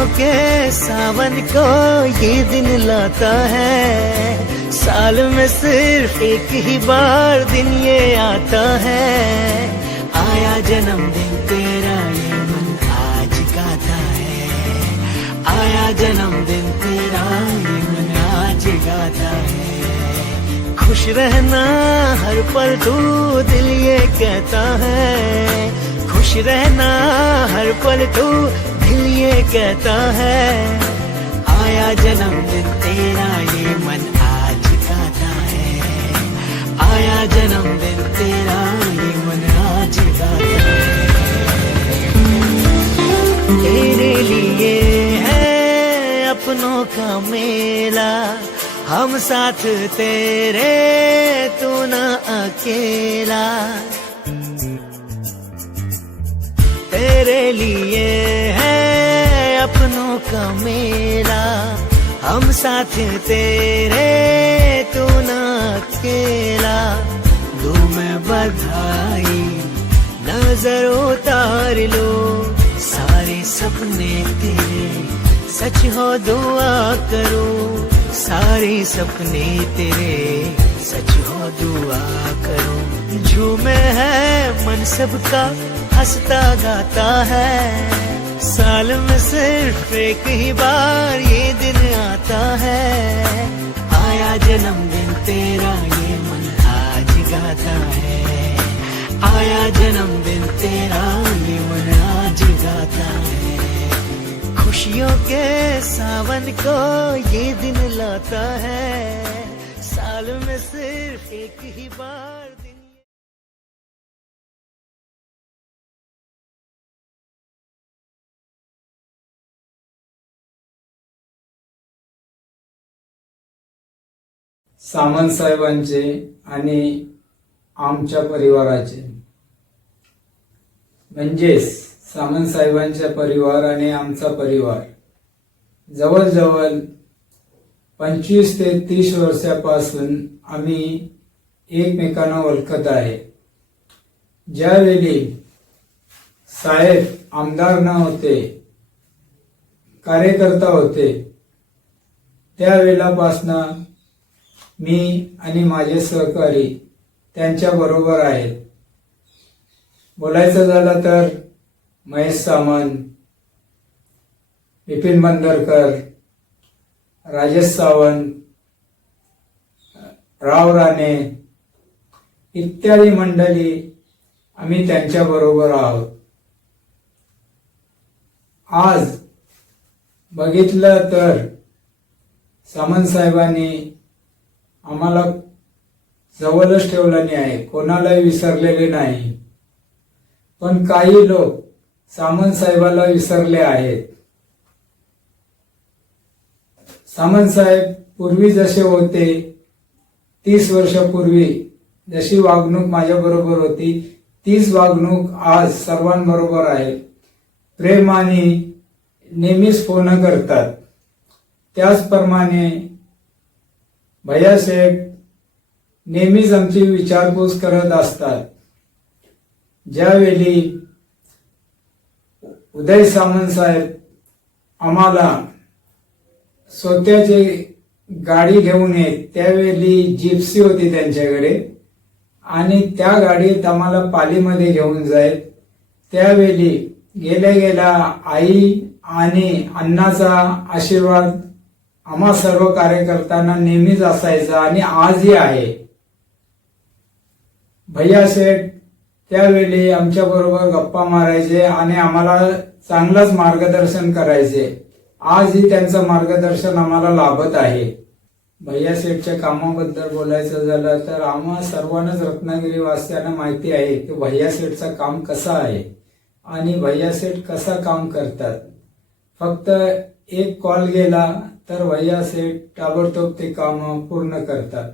खुशियों के सावन को ये दिन लाता है, साल में सिर्फ एक ही बार दिन ये आता है। आया जन्मदिन तेरा ये मन आज गाता है, आया जन्मदिन तेरा ये मन आज गाता है। खुश रहना हर पल तू दिल ये कहता है, खुश रहना हर पल तू दिल ये कहता है। आया जन्मदिन तेरा ये मन आज गाता है, आया जन्मदिन तेरा ये मन आज गाता है। तेरे लिए है अपनों का मेला, हम साथ तेरे तू ना अकेला। तेरे लिए है अपनों का मेला, हम साथ तेरे तू ना अकेला। दो मैं बधाई नजर उतार लो, सारे सपने तेरे सच हो दुआ करो, सारे सपने तेरे सच हो दुआ करो। झूमे है मन सबका हंसता गाता है, साल में सिर्फ एक ही बार ये दिन आता है। आया जन्मदिन तेरा ये मन आज गाता है, आया जन्मदिन तेरा ये मन आज गाता है। खुशियों के सावन को ये दिन लाता है, साल में सिर्फ एक ही बार दिन। सामंत साहेबांचे आणि आमच्या परिवाराचे, म्हणजेच सामंत साहेबांचा परिवार आणि आमचा परिवार जवळजवळ 25 ते 30 वर्षापासून आम्ही एकमेकांना ओळखत आहे। ज्यावेळी साहेब आमदार न होते, कार्यकर्ता होते, त्यावेळेपासून मी आणि माझे सहकारी त्यांच्या बरोबर आहेत। बोलायचं झालं तर महेश सामंत, विपिन बंदरकर, राजेश सावंत, राव राणे इत्यादी मंडळी आम्ही त्यांच्या बरोबर आहोत। आज बघितलं तर सामंत साहेबांनी आम्हाला जवळच ठेवलं आहे, कोणालाही विसरलेले नाही। पण काही लोक सामंत साहेबाला विसरले आहेत। सामंत साहेब पूर्वी जसे होते, 30 वर्षापूर्वी जशी वागणूक माझ्या बरोबर होती, तीच वागणूक आज सर्वांबरोबर आहे। प्रेमाने नेहमीच फोन करतात। त्याचप्रमाणे भैयासाहेब नेहमीच आमची विचारपूस करत असतात। ज्यावेळी उदय सामंत साहेब आम्हाला स्वतःची गाडी घेऊन येत, त्यावेळी जिप्सी होती त्यांच्याकडे आणि त्या गाडीत आम्हाला पालीमध्ये घेऊन जायत। त्यावेळी गेल्या गेल्या आई आणि अण्णाचा आशीर्वाद आम्हा सर्व कार्यकर्त्यांना नेहमीच असायचा आणि आजही आहे। भैयासाहेब त्यावेळी आमच्या बरोबर गप्पा मारायचे आणि आम्हाला चांगलंच मार्गदर्शन करायचे। आजही त्यांचं मार्गदर्शन आम्हाला लाभत आहे। भैयासेठच्या कामाबद्दल बोलायचं झालं तर आम्हा सर्वांनाच रत्नागिरी वासियांना माहिती आहे की भैयासेठचं काम कसं आहे आणि भैयासेठ कसं काम करतात। फक्त एक कॉल गेला तर भैयासेठ ताबडतोब ते काम पूर्ण करतात।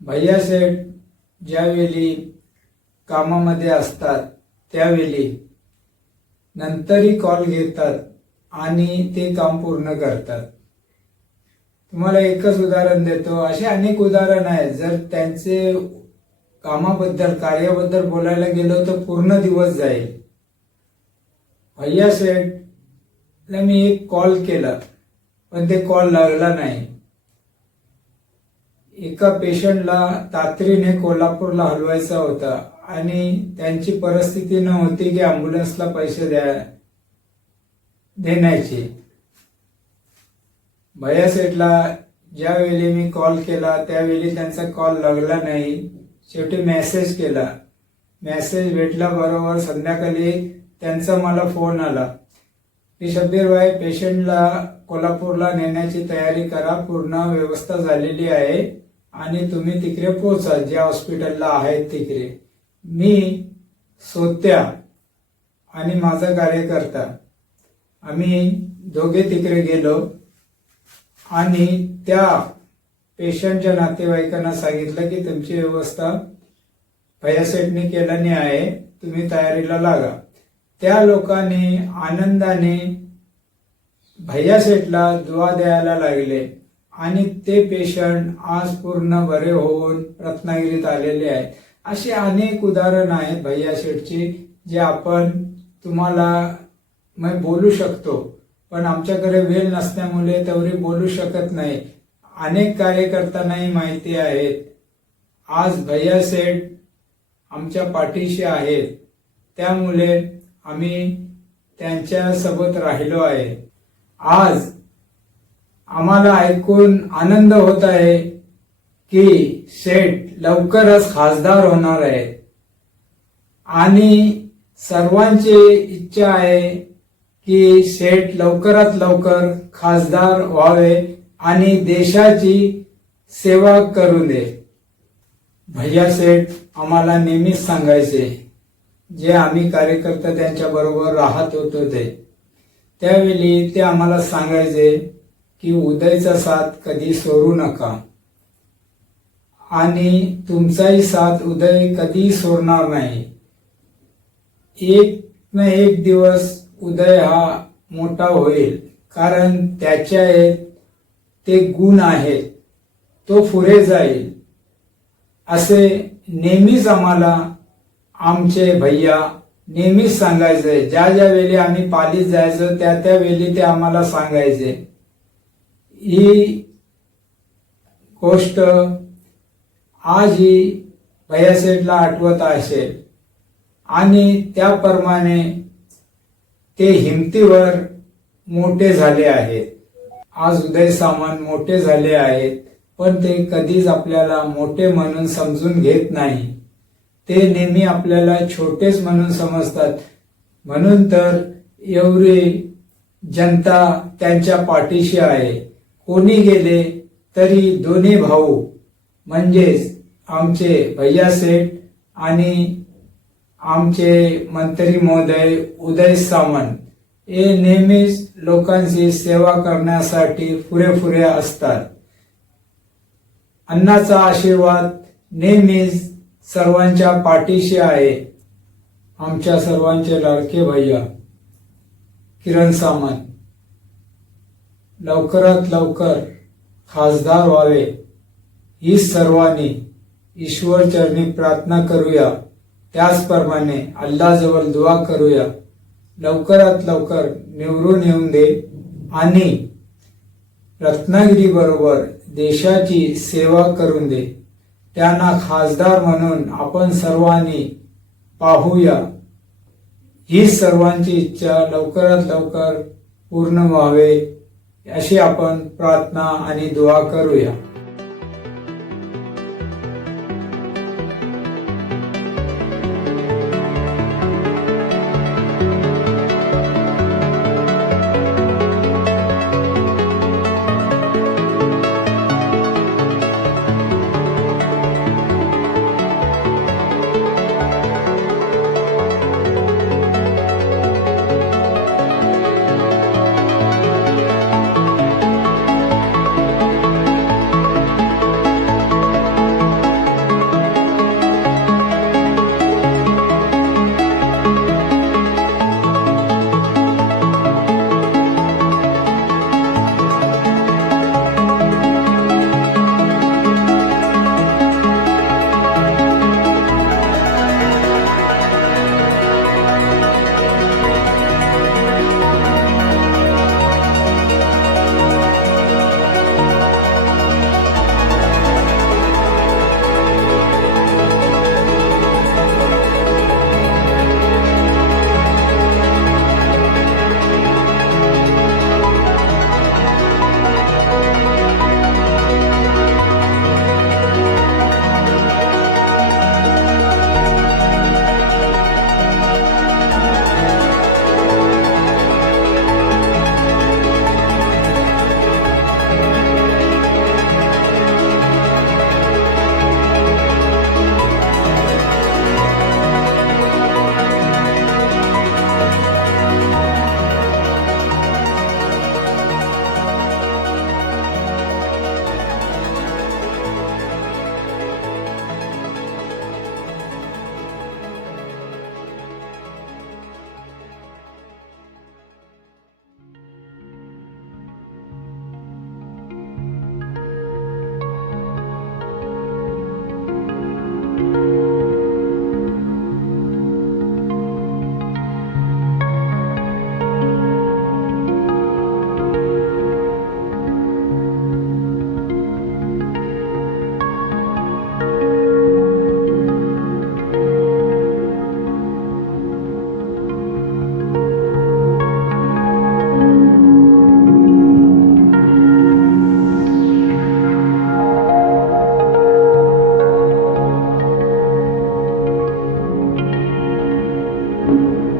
भैयासेठ ज्यावेळी कामामध्ये असतात त्यावेळी नंतरही कॉल घेतात आणि ते काम पूर्ण करतात। तुम्हाला एकच उदाहरण देतो, असे अनेक उदाहरण आहेत। जर त्यांचे कामाबद्दल कार्याबद्दल बोलायला गेलो तर पूर्ण दिवस जाईल। भैयासेठ मी एक कॉल केला पण ते कॉल लागला नाही. एका पेशंटला तातडीने कोल्हापूरला हलवायचा होता आणि त्यांची परिस्थिती नव्हती की अँब्युलन्सला पैसे देण्याची. भैया सेठला ज्यावेळी मी कॉल केला त्यावेळी त्यांचा कॉल लागला नाही. शेवटी मेसेज केला. मेसेज भेटला बरोबर संध्याकाळी त्यांचा मला फोन आला की शब्बीर भाई, पेशंटला कोल्हापूरला नेण्याची तयारी करा, पूर्ण व्यवस्था झालेली आहे आणि तुम्ही तिकडे पोहोचा ज्या हॉस्पिटलला आहेत तिकडे. मी सोत्या आणि माझा कार्यकर्ता आम्ही दोघे तिकडे गेलो आणि त्या पेशंटच्या नातेवाईकांना सांगितलं की तुमची व्यवस्था भैया सेठने केल्याने आहे, तुम्ही तयारीला लागा. त्या लोकांनी आनंदाने भैया सेठला दुआ द्यायला लागले आणि ते पेशंट आज पूर्ण बरे होऊन रत्नागिरीत आलेले आहेत. अशी अनेक उदाहरण आहेत भैया सेठची जे आपण तुम्हाला मी बोलू शकतो, पण आमच्याकडे वेळ नसल्यामुळे तेवढी बोलू शकत नाही. अनेक कार्यकर्त्यांनाही माहिती आहेत. आज भैया सेठ आमच्या पाठीशी आहेत, त्यामुळे आम्ही त्यांच्या सोबत राहिलो आहे. आज आम्हाला ऐकून आनंद होत आहे की सेठ लवकरच खासदार होणार आहे आणि सर्वांची इच्छा आहे की सेठ लवकरात लवकर खासदार व्हावे आणि देशाची सेवा करू दे. भैया सेठ आम्हाला नेहमीच सांगायचे, जे आम्ही कार्यकर्ते त्यांच्या बरोबर राहत होतो त्यावेळी ते आम्हाला सांगायचे की उदयचा साथ कधी सोडू नका आणि तुमचाही साथ उदय कधी सोडणार नाही. एक ना एक दिवस उदय हा मोठा होईल, कारण त्याच्या ते गुण आहेत, तो पुढे जाईल असे नेहमीच आम्हाला आमचे भैया नेहमीच सांगायचे. ज्या ज्या वेळी आम्ही पालीत जायचो त्या वेळी ते आम्हाला सांगायचे. ही गोष्ट आजही भैया सेठला आठवत असेल आणि त्याप्रमाणे ते हिमतीवर मोठे झाले आहेत. आज उदय सामंत मोठे झाले आहेत, पण ते कधीच आपल्याला मोठे म्हणून समजून घेत नाही. ते नेहमी आपल्याला छोटेच म्हणून समजतात. म्हणून तर एवढी जनता त्यांच्या पाठीशी आहे. कोणी गेले तरी दोन्ही भाऊ म्हणजेच आमचे भैया सेठ आणि आमचे मंत्री महोदय उदय सामंत हे नेहमीच लोकांची सेवा करण्यासाठी पुरेपुरे असतात. अण्णाचा आशीर्वाद नेहमीच सर्वांच्या पाठीशी आहे. आमच्या सर्वांचे लाडके भैया किरण सामंत लवकरात लवकर खासदार व्हावे ही सर्वांनी ईश्वर चरणी प्रार्थना करूया. त्याचप्रमाणे अल्लाजवळ दुआ करूया, लवकरात लवकर निवडून येऊन दे आणि रत्नागिरी बरोबर देशाची सेवा करून दे. त्यांना खासदार म्हणून आपण सर्वांनी पाहूया. ही सर्वांची इच्छा लवकरात लवकर पूर्ण व्हावे अशी आपण प्रार्थना आणि दुआ करूया. है।